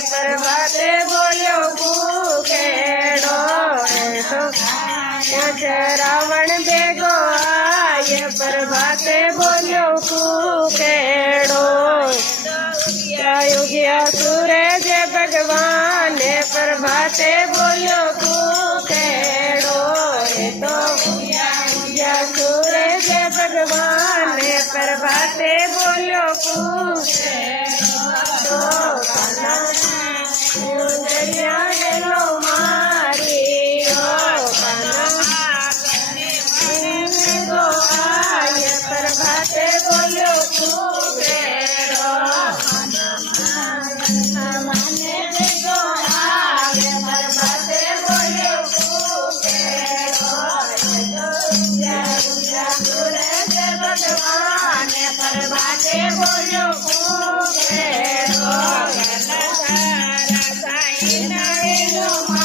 प्रभाते बोलो कुकेड़ो रावण बेगो आए प्रभाते बोलो कुकेड़ो युगिया सूरज भगवान प्रभाते बोलो कुकेड़ो तो सूरज भगवान प्रभाते बोलो कुकेड़ो सुंदरिया गेलो मारी गो आय प्रभाते बोलो कुकेड़ो माने गो आय प्रभाते बोलो कुकेड़ो सूरज भगवान प्रभाते बोलो कुकेड़ो साई ना